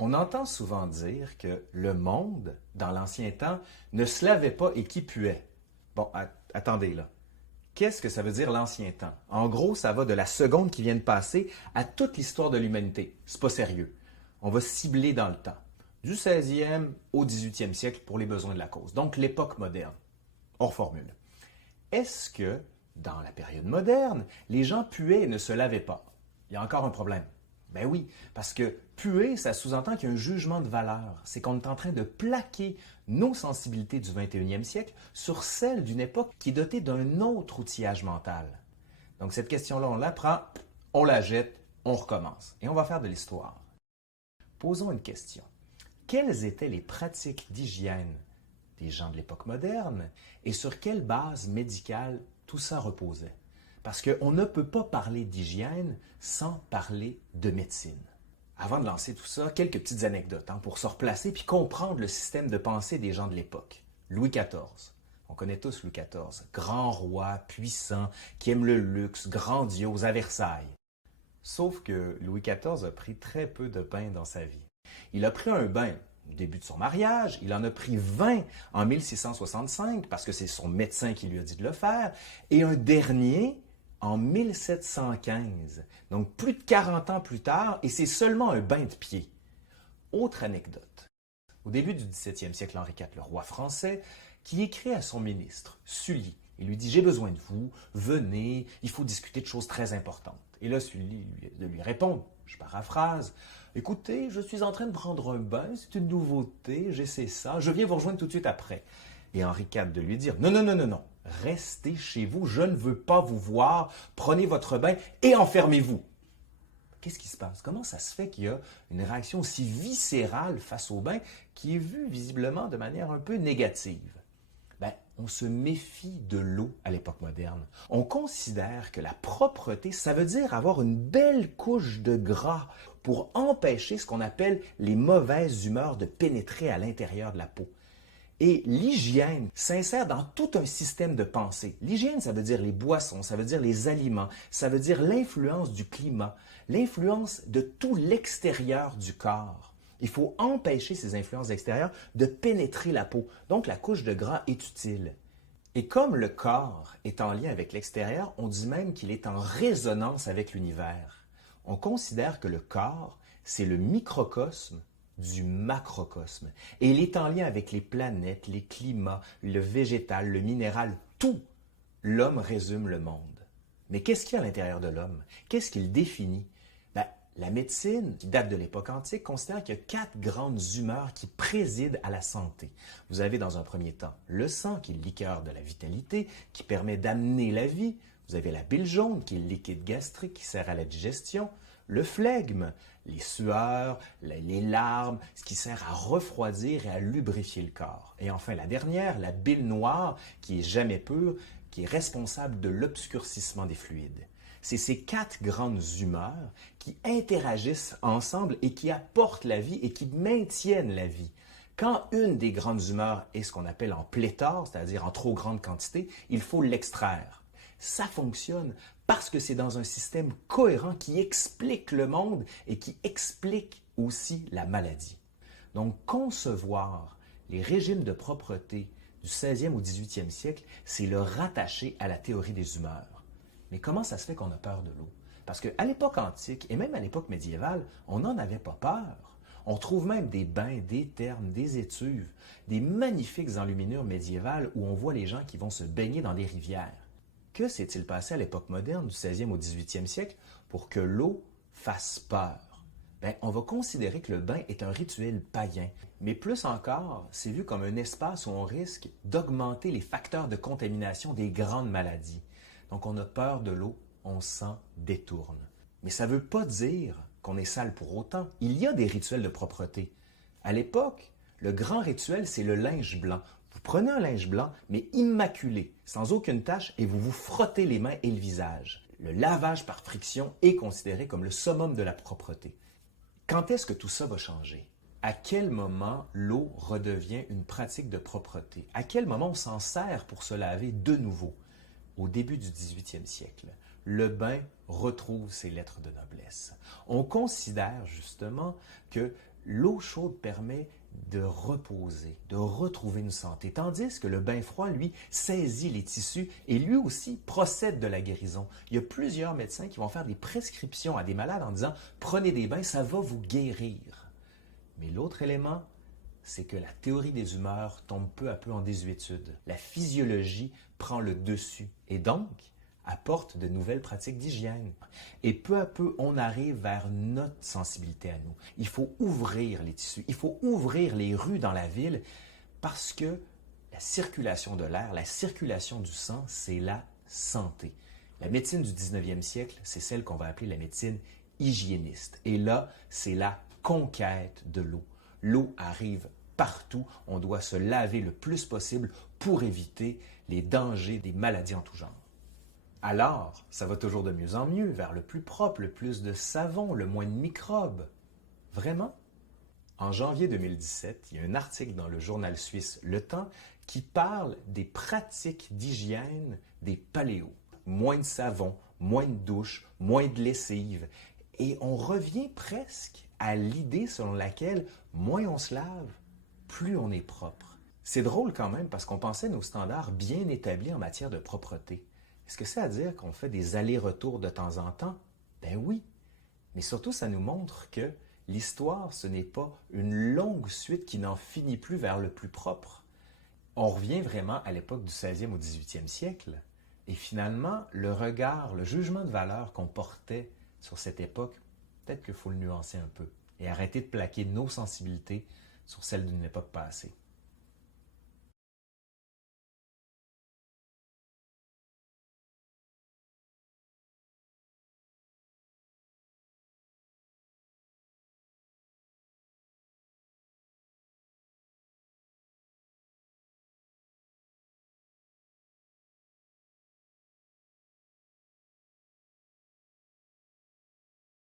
On entend souvent dire que le monde, dans l'ancien temps, ne se lavait pas et qui puait. Bon, attendez là. Qu'est-ce que ça veut dire l'ancien temps? En gros, ça va de la seconde qui vient de passer à toute l'histoire de l'humanité. C'est pas sérieux. On va cibler dans le temps. Du 16e au 18e siècle pour les besoins de la cause. Donc l'époque moderne. On reformule. Est-ce que, dans la période moderne, les gens puaient et ne se lavaient pas? Il y a encore un problème. Ben oui, parce que puer, ça sous-entend qu'il y a un jugement de valeur. C'est qu'on est en train de plaquer nos sensibilités du 21e siècle sur celles d'une époque qui est dotée d'un autre outillage mental. Donc cette question-là, on la prend, on la jette, on recommence. Et on va faire de l'histoire. Posons une question. Quelles étaient les pratiques d'hygiène des gens de l'époque moderne et sur quelle base médicale tout ça reposait? Parce qu'on ne peut pas parler d'hygiène sans parler de médecine. Avant de lancer tout ça, quelques petites anecdotes pour se replacer puis comprendre le système de pensée des gens de l'époque. Louis XIV. On connaît tous Louis XIV. Grand roi, puissant, qui aime le luxe, grandiose à Versailles. Sauf que Louis XIV a pris très peu de bains dans sa vie. Il a pris un bain au début de son mariage, il en a pris 20 en 1665 parce que c'est son médecin qui lui a dit de le faire, et un dernier en 1715, donc plus de 40 ans plus tard, et c'est seulement un bain de pied. Autre anecdote. Au début du 17e siècle, Henri IV, le roi français, qui écrit à son ministre, Sully, il lui dit « J'ai besoin de vous, venez, il faut discuter de choses très importantes. » Et là, Sully lui répond, je paraphrase, « Écoutez, je suis en train de prendre un bain, c'est une nouveauté, j'essaie ça, je viens vous rejoindre tout de suite après. » Et Henri IV de lui dire « Non, non, non, non, non, restez chez vous, je ne veux pas vous voir, prenez votre bain et enfermez-vous. » Qu'est-ce qui se passe? Comment ça se fait qu'il y a une réaction aussi viscérale face au bain qui est vue visiblement de manière un peu négative? Ben, on se méfie de l'eau à l'époque moderne. On considère que la propreté, ça veut dire avoir une belle couche de gras pour empêcher ce qu'on appelle les mauvaises humeurs de pénétrer à l'intérieur de la peau. Et l'hygiène s'insère dans tout un système de pensée. L'hygiène, ça veut dire les boissons, ça veut dire les aliments, ça veut dire l'influence du climat, l'influence de tout l'extérieur du corps. Il faut empêcher ces influences extérieures de pénétrer la peau. Donc la couche de gras est utile. Et comme le corps est en lien avec l'extérieur, on dit même qu'il est en résonance avec l'univers. On considère que le corps, c'est le microcosme du macrocosme. Et il est en lien avec les planètes, les climats, le végétal, le minéral, tout. L'homme résume le monde. Mais qu'est-ce qu'il y a à l'intérieur de l'homme? Qu'est-ce qu'il définit? Ben, la médecine, qui date de l'époque antique, considère qu'il y a 4 grandes humeurs qui président à la santé. Vous avez dans un premier temps le sang, qui est le liqueur de la vitalité, qui permet d'amener la vie. Vous avez la bile jaune, qui est le liquide gastrique, qui sert à la digestion. Le flegme, les sueurs, les larmes, ce qui sert à refroidir et à lubrifier le corps. Et enfin, la dernière, la bile noire, qui est jamais pure, qui est responsable de l'obscurcissement des fluides. C'est ces 4 grandes humeurs qui interagissent ensemble et qui apportent la vie et qui maintiennent la vie. Quand une des grandes humeurs est ce qu'on appelle en pléthore, c'est-à-dire en trop grande quantité, il faut l'extraire. Ça fonctionne parce que c'est dans un système cohérent qui explique le monde et qui explique aussi la maladie. Donc, concevoir les régimes de propreté du 16e au 18e siècle, c'est le rattacher à la théorie des humeurs. Mais comment ça se fait qu'on a peur de l'eau? Parce qu'à l'époque antique et même à l'époque médiévale, on n'en avait pas peur. On trouve même des bains, des thermes, des étuves, des magnifiques enluminures médiévales où on voit les gens qui vont se baigner dans des rivières. Que s'est-il passé à l'époque moderne du 16e au 18e siècle pour que l'eau fasse peur? Bien, on va considérer que le bain est un rituel païen, mais plus encore, c'est vu comme un espace où on risque d'augmenter les facteurs de contamination des grandes maladies. Donc on a peur de l'eau, on s'en détourne. Mais ça ne veut pas dire qu'on est sale pour autant. Il y a des rituels de propreté. À l'époque, le grand rituel, c'est le linge blanc. Vous prenez un linge blanc, mais immaculé, sans aucune tache, et vous vous frottez les mains et le visage. Le lavage par friction est considéré comme le summum de la propreté. Quand est-ce que tout ça va changer? À quel moment l'eau redevient une pratique de propreté? À quel moment on s'en sert pour se laver de nouveau? Au début du 18e siècle, le bain retrouve ses lettres de noblesse. On considère justement que l'eau chaude permet de reposer, de retrouver une santé, tandis que le bain froid, lui, saisit les tissus et lui aussi procède de la guérison. Il y a plusieurs médecins qui vont faire des prescriptions à des malades en disant « prenez des bains, ça va vous guérir ». Mais l'autre élément, c'est que la théorie des humeurs tombe peu à peu en désuétude. La physiologie prend le dessus et donc apporte de nouvelles pratiques d'hygiène. Et peu à peu, on arrive vers notre sensibilité à nous. Il faut ouvrir les tissus, il faut ouvrir les rues dans la ville parce que la circulation de l'air, la circulation du sang, c'est la santé. La médecine du 19e siècle, c'est celle qu'on va appeler la médecine hygiéniste. Et là, c'est la conquête de l'eau. L'eau arrive partout, on doit se laver le plus possible pour éviter les dangers des maladies en tout genre. Alors, ça va toujours de mieux en mieux, vers le plus propre, le plus de savon, le moins de microbes. Vraiment? En janvier 2017, il y a un article dans le journal suisse Le Temps qui parle des pratiques d'hygiène des paléos. Moins de savon, moins de douche, moins de lessive. Et on revient presque à l'idée selon laquelle moins on se lave, plus on est propre. C'est drôle quand même parce qu'on pensait nos standards bien établis en matière de propreté. Est-ce que ça veut dire qu'on fait des allers-retours de temps en temps? Ben oui. Mais surtout, ça nous montre que l'histoire, ce n'est pas une longue suite qui n'en finit plus vers le plus propre. On revient vraiment à l'époque du 16e au 18e siècle. Et finalement, le regard, le jugement de valeur qu'on portait sur cette époque, peut-être qu'il faut le nuancer un peu et arrêter de plaquer nos sensibilités sur celles d'une époque passée.